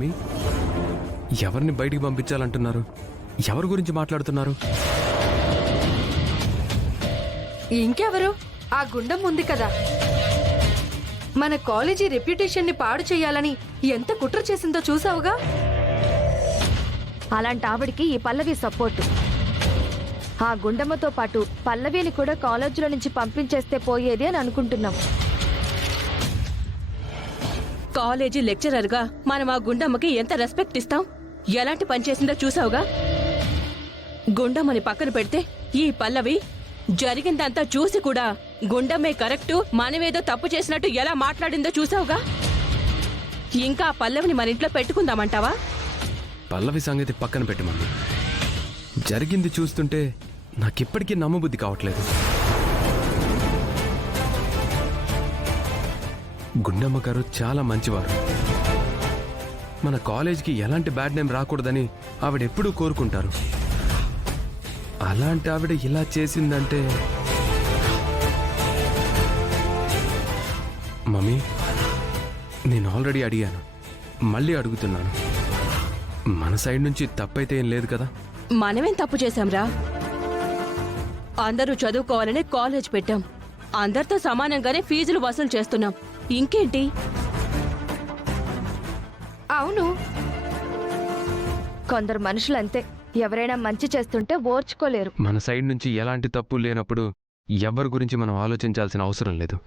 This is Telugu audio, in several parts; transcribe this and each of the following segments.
మమ్మీ? ఎవరిని బయటికి పంపించాలంటున్నారు? ఎవరి గురించి మాట్లాడుతున్నారు? ఇంకెవరు? ఆ గుండం ఉంది కదా, మన కాలేజీ రెప్యుటేషన్ ని పాడు చేయాలని ఎంత కుట్ర చేసిందో చూసావుగా. అలాంటి ఆవిడికి ఈ పల్లవి సపోర్టు. ఆ గుండమ్మతో పాటు పల్లవిని కూడా కాలేజీలో నుంచి పంపించేస్తే పోయేది అని అనుకుంటున్నాం. కాలేజీ లెక్చరర్ గా మనం ఆ గుండమ్మకి ఎంత రెస్పెక్ట్ ఇస్తాం? ఎలాంటి పని చేసిందో చూసావుగా. గుండమ్మని పక్కన పెడితే ఈ పల్లవి జరిగిందంతా చూసి కూడా గుండమ్మే కరెక్టు, మనమేదో తప్పు చేసినట్టు ఎలా మాట్లాడిందో చూసావుగా. ఇంకా ఆ పల్లవిని మన ఇంట్లో పెట్టుకుందామంటావా? పల్లవి సంగతి పక్కన పెట్టి మమ్మీ, జరిగింది చూస్తుంటే నాకిప్పటికీ నమ్మబుద్ధి కావట్లేదు. గుండమ్మ గారు చాలా మంచివారు. మన కాలేజీకి ఎలాంటి బ్యాడ్ నేమ్ రాకూడదని ఆవిడెప్పుడూ కోరుకుంటారు. అలాంటి ఆవిడ ఇలా చేసిందంటే మమ్మీ, నేను ఆల్రెడీ అడిగాను, మళ్ళీ అడుగుతున్నాను. మన సైడ్ నుంచి తప్పైతే ఏం లేదు కదా? మనమేం తప్పు చేశాంరా? అందరూ చదువుకోవాలనే కాలేజ్ పెట్టాం, అందరితో సమానంగానే ఫీజులు వసూలు చేస్తున్నాం. ఇంకేంటి? అవును, కొందరు మనుషులు అంతే, ఎవరైనా మంచి చేస్తుంటే ఓర్చుకోలేరు. మన సైడ్ నుంచి ఎలాంటి తప్పు లేనప్పుడు ఎవరి గురించి మనం ఆలోచించాల్సిన అవసరం లేదు.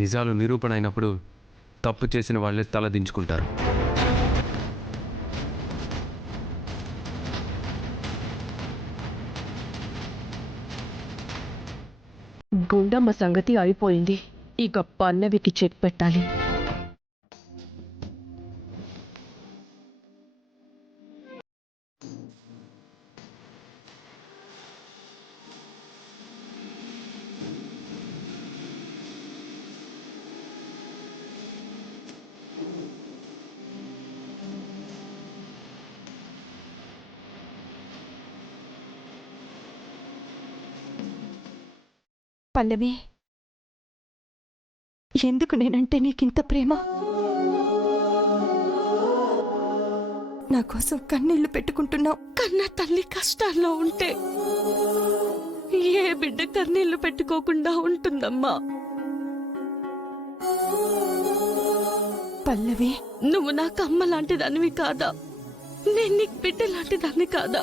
నిజాలు నిరూపణ అయినప్పుడు తప్పు చేసిన వాళ్ళే తలదించుకుంటారు. గుండమ్మ సంగతి అయిపోయింది, ఇక పల్లవికి చెక్ పెట్టాలి. పల్లవి, ఎందుకు నేనంటే నీకింత ప్రేమ? నా కోసం కన్నీళ్లు పెట్టుకుంటున్నావు. కన్న తల్లి కష్టాల్లో ఉంటే ఏ బిడ్డ కన్నీళ్లు పెట్టుకోకుండా ఉంటుందమ్మా? పల్లవి, నువ్వు నాకు అమ్మ లాంటి దానివి కాదా? నేను నీకు బిడ్డ లాంటి దాన్ని కాదా?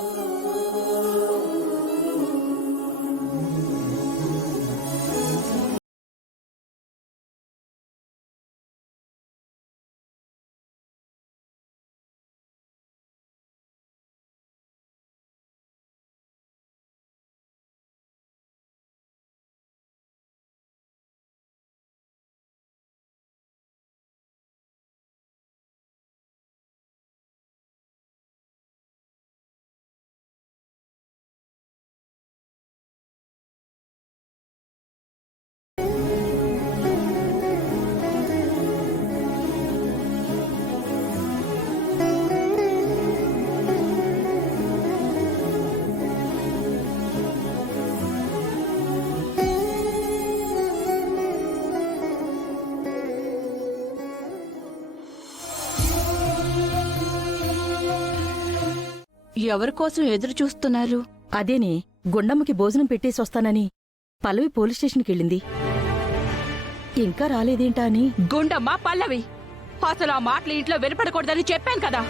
ఎవరి కోసం ఎదురు చూస్తున్నారు? అదేనే, గుండమ్మకి భోజనం పెట్టేసి వస్తానని పల్లవి పోలీస్ స్టేషన్కి వెళ్ళింది. ఇంకా రాలేదేంటా అని. గుండమ్మ, పల్లవి, అసలు ఆ మాటలు ఇంట్లో వినపడకూడదని చెప్పాను కదా.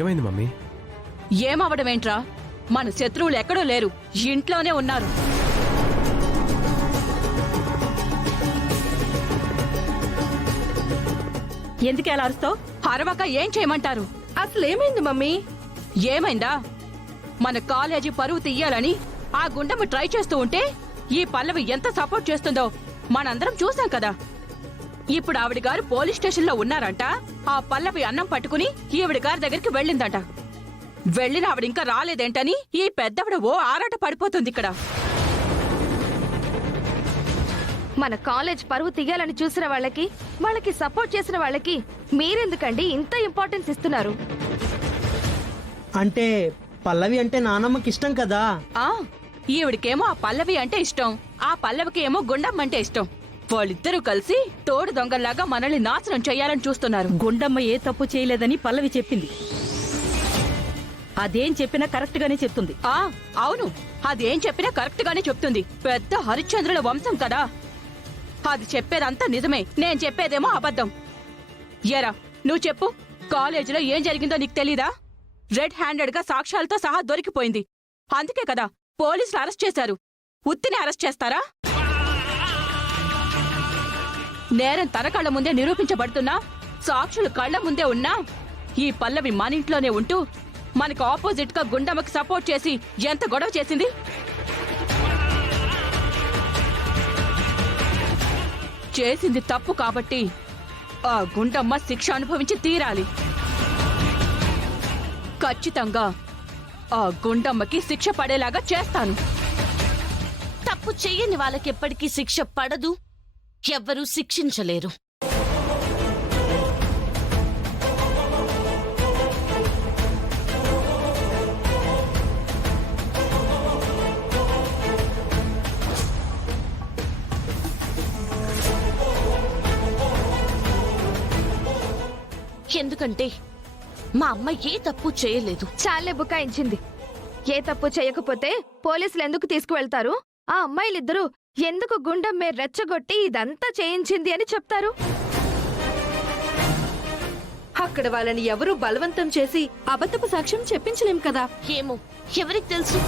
ఏమైంది మమ్మీ? ఏమవడమేంట్రా? మన శత్రువులు ఎక్కడో లేరు, ఇంట్లోనే ఉన్నారు. ఎందుకు అరుస్తావు? అరవక ఏం చేయమంటారు? అసలేమైంది మమ్మీ? ఏమైందా? మన కాలేజీ పరువు తీయాలని ఆ గుండమ్మ ట్రై చేస్తూ ఉంటే ఈ పల్లవి ఎంత సపోర్ట్ చేస్తుందో మనందరం చూసాం కదా. ఇప్పుడు ఆవిడ గారు పోలీస్ స్టేషన్లో ఉన్నారంట. ఆ పల్లవి అన్నం పట్టుకుని ఈవిడ గారి దగ్గరికి వెళ్ళిందంట. వెళ్ళిన ఆవిడ ఇంకా రాలేదేంటని ఈ పెద్దవిడ ఓ ఆరాట పడిపోతుంది ఇక్కడ. మన కాలేజ్ పరువు తీయాలని చూసిన వాళ్ళకి సపోర్ట్ చేసిన వాళ్ళకి మీరెందుకండి ఇంత ఇంపార్టెన్స్ ఇస్తున్నారు? అంటే పల్లవి అంటే నానమ్మకి ఇష్టం కదా. ఆ ఈవిడికేమో ఆ పల్లవి అంటే ఇష్టం, ఆ పల్లవికి ఏమో గుండమ్మ అంటే ఇష్టం. వాళ్ళిద్దరూ కలిసి తోడు దొంగల్లాగా మనల్ని నాశనం చేయాలని చూస్తున్నారు. గుండమ్మ ఏ తప్పు చేయలేదని పల్లవి చెప్పింది. అదేం చెప్పినా కరెక్ట్ గానే చెప్తుంది. ఆ అవును, అదేం చెప్పినా కరెక్ట్ గానే చెప్తుంది. పెద్ద హరిశ్చంద్రుల వంశం కదా, అది చెప్పేదంతా నిజమే, నేను చెప్పేదేమో అబద్ధం. ఎరా నువ్వు చెప్పు, కాలేజీలో ఏం జరిగిందో నీకు తెలీదా? రెడ్ హ్యాండెడ్ గా సాక్ష్యాలతో సహా దొరికిపోయింది. అందుకే కదా పోలీసులు అరెస్ట్ చేశారు. ఉత్తిని అరెస్ట్ చేస్తారా? నేరం తన కళ్ల ముందే నిరూపించబడుతున్నా, సాక్షులు కళ్ల ముందే ఉన్నా ఈ పల్లవి మన ఇంట్లోనే ఉంటూ మనకు ఆపోజిట్ గా గుండమ్మకి సపోర్ట్ చేసి ఎంత గొడవ చేసింది. చేసింది తప్పు కాబట్టి ఆ గుండమ్మ శిక్ష అనుభవించి తీరాలి. ఖచ్చితంగా ఆ గుండమ్మకి శిక్ష పడేలాగా చేస్తాను. తప్పు చెయ్యని వాళ్ళకెప్పటికీ శిక్ష పడదు, ఎవ్వరూ శిక్షించలేరు. ఎందుకంటే మా అమ్మ ఏ తప్పు చేయలేదు. చాలే బుకాయించింది. ఏ తప్పు చేయకపోతే పోలీసులు ఎందుకు తీసుకువెళ్తారు? ఆ అమ్మాయిలిద్దరూ ఎందుకు గుండమ్మే రెచ్చగొట్టి ఇదంతా చేయించింది అని చెప్తారు? అక్కడ వాళ్ళని ఎవరూ బలవంతం చేసి అబద్ధపు సాక్ష్యం చెప్పించలేం కదా. ఏమో ఎవరికి తెలుసు.